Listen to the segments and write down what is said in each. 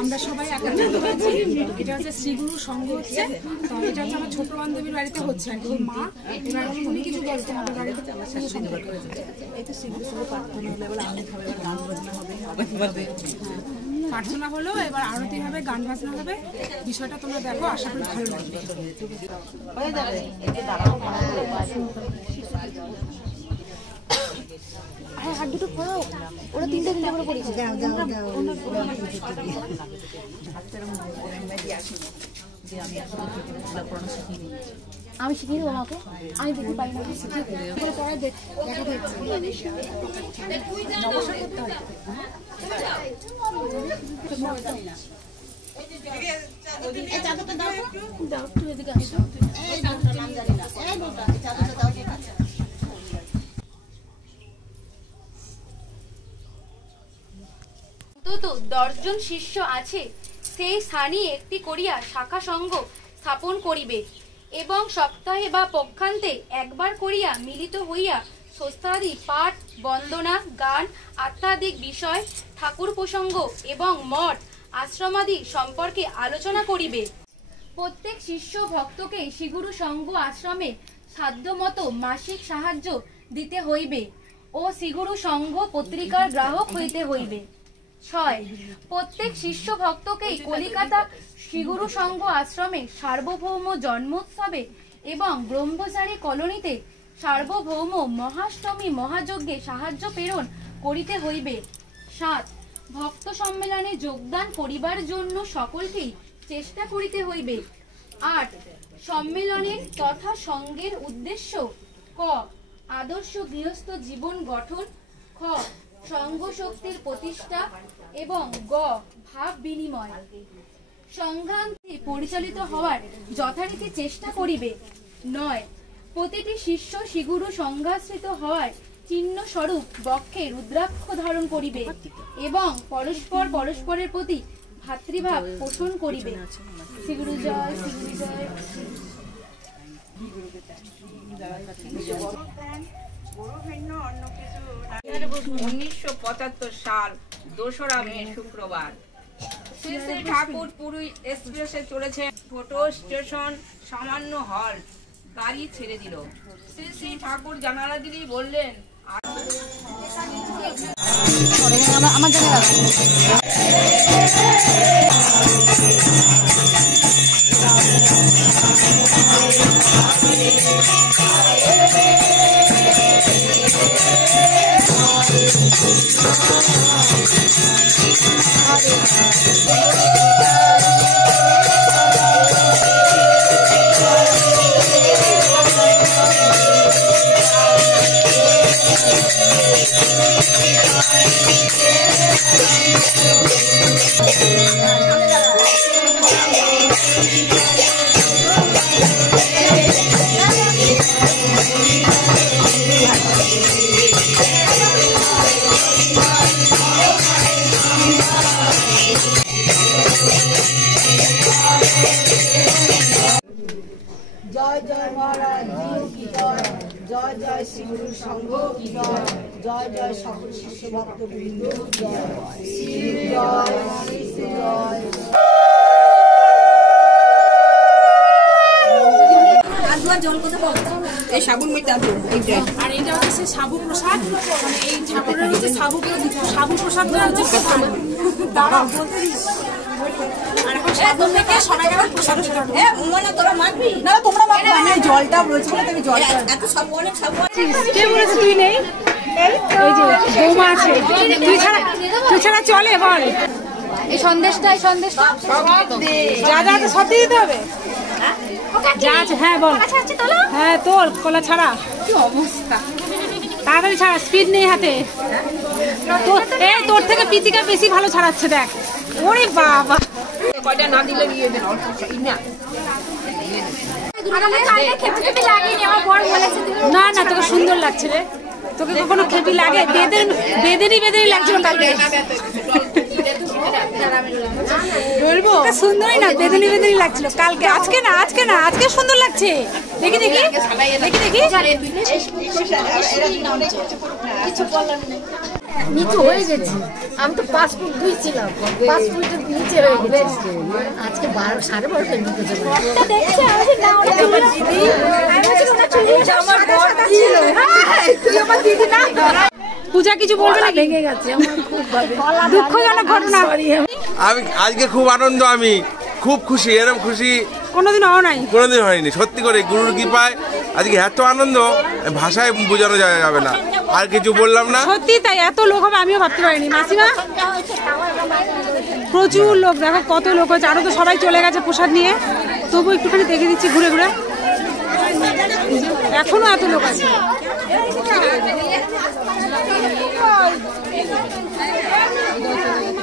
আমরা সবাই একত্রিত হয়েছি। এটা হচ্ছে শ্রীগুরু সংঘ হচ্ছে, তো এটা হচ্ছে আমার ছোট বান্ধবীর বাড়িতে হচ্ছে আর কি। ওর মা এবার উনি কিছু বলতে আমাদের বাড়িতে সম্পর্ক প্রার্থনা হলো, এবার আরতি হবে, গান বাজনা হবে। বিষয়টা তোমরা দেখো, আশা করি ভালো লাগবে। হ্যাঁ, হাত দুটো খোলো, ওরা তিনটে করে পড়েছে। আমি শিখিয়ে দেবো আমাকে, আমি দেখতে পারি না, অন্তত 10 জন শিষ্য আছে, সেই স্থানে একটি করিয়া শাখা সংঘ স্থাপন করিবে এবং সপ্তাহে বা পক্ষান্তে একবার করিয়া মিলিত হইয়া স্বস্তাদি পাঠ, বন্দনা, গান, আধ্যাত্মিক বিষয়, ঠাকুর প্রসঙ্গ এবং মঠ আশ্রমাদি সম্পর্কে আলোচনা করিবে। প্রত্যেক শিষ্য ভক্তকে শ্রীগুরু সংঘ আশ্রমে সাধ্যমতো মাসিক সাহায্য দিতে হইবে ও শ্রীগুরু সংঘ পত্রিকার গ্রাহক হইতে হইবে। 6. প্রত্যেক শিষ্য ভক্তকেই কলিকাতা শ্রীগুরু সংঘ আশ্রমে সার্বভৌম জন্মোৎসবে এবং ব্রহ্মচারী কলোনিতে সার্বভৌম মহাষ্টমী মহাযজ্ঞে সাহায্য প্রেরণ করিতে হইবে। 7. ভক্ত সম্মেলনে যোগদান করিবার জন্য সকলকেই চেষ্টা করিতে হইবে। 8. সম্মেলনের তথা সংঘের উদ্দেশ্য: ক. আদর্শ গৃহস্থ জীবন গঠন, খ. সংঘ শক্তির প্রতিষ্ঠা এবং গ. ভাব বিনিময়। সংঘান্তে পরিচালিত হওয়ার যথারীতি চেষ্টা করিবে। 9. প্রতিটি শিষ্য শ্রীগুরু সংঘাশ্রিত হওয়ার চিহ্ন স্বরূপ বক্ষে রুদ্রাক্ষ ধারণ করিবে এবং পরস্পর পরস্পরের প্রতি ভাতৃভাব পোষণ করিবে। শ্রীগুরু জয়, শ্রীগুরু জয়। 1975 সাল 2রা মে শুক্রবার শ্রী শ্রী ঠাকুর পুরী এক্সপ্রেসে চলেছে। ফটো স্টেশন সামান্য হল, গাড়ি ছেড়ে দিল। শ্রী শ্রী ঠাকুর জানালা দিলেই বললেন, আমার জায়গা জয় জয় মহারাজ কি জয়, জয় জয় শ্রীগুরু সংঘ কি জয়, জয় জয় সকল শিষ্য ভক্ত বৃন্দ কি জয়, শ্রী জয়, শ্রী জয়। এই সাবুন মিটা আর এটা হচ্ছে সাবু প্রসাদ, মানে এই ঠাকুরের হচ্ছে সাবু প্রসাদ হচ্ছে দাঁড়া বলতে দিস। আর এখন সাবু থেকে সবাই আবার প্রসাদ তোরা মাখবি না, তোমরা মাখবে, আমি জলটা রয়েছে বলে তুমি জল এত সব অনেক সব কে বলেছে তুই নেই? এই যে বৌমা আছে, তুই ছাড়া চলে বল। এই সন্দেশটা যা যা আছে সব দিয়ে দিতে হবে, যা আছে। হ্যাঁ বল। হ্যাঁ তোর কলা ছাড়া কি অবস্থা, তাড়াতাড়ি ছাড়া, স্পিড নেই হাতে। তোর থেকে পিচিকা বেশি ভালো ছাড়াচ্ছে, দেখ। ওরে বাবা, কয়টা না দিলে দিয়ে দেন না। না না, তোকে সুন্দর লাগছে রে, তোকে কখনো খেপি লাগে? বেদেনি লাগছিল কালকে, বলবো সুন্দরই না, বেদেনি লাগছিল কালকে। আজকে না, আজকে সুন্দর লাগছে। দেখি নিচে হয়ে গেছি। আমি তো 5 ফুট 2 ছিলাম, 5 ফুটের নিচে হয়ে গেছি। আজকে 12:30 ঢুকেছে। দেখছে আমি না ওটা আমার দিদি, এটা আমার বড় ছিল। তুই আমার দিদি না। পূজা কিছু বলবে না? ভেঙে গেছে আমার খুব দুঃখজনক ঘটনা। আমি আজকে খুব আনন্দ, আমি খুব খুশি, এরকম খুশি কোনোদিন কোনোদিন হয়নি। সত্যি করে গুরুর কৃপায় আজকে এত আনন্দ ভাষায় বোঝানো যাবে না। আর কিছু বললাম না, সত্যি তাই। এত লোক হবে আমিও ভাবতে পারিনি। মাসিমা, প্রচুর লোক, দেখো কত লোক হয়েছে। আরো তো সবাই চলে গেছে প্রসাদ নিয়ে, তবু একটুখানি দেখে দিচ্ছি ঘুরে ঘুরে, এখনো এত লোক আছে।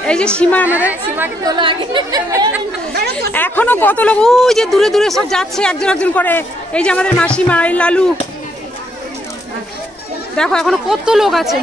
এই যে সীমা, আমাদের এখনো কত লোক, ওই যে দূরে দূরে সব যাচ্ছে একজন একজন করে। এই যে আমাদের মাসিমা, এই লালু, দেখো এখনো কত লোক আছে।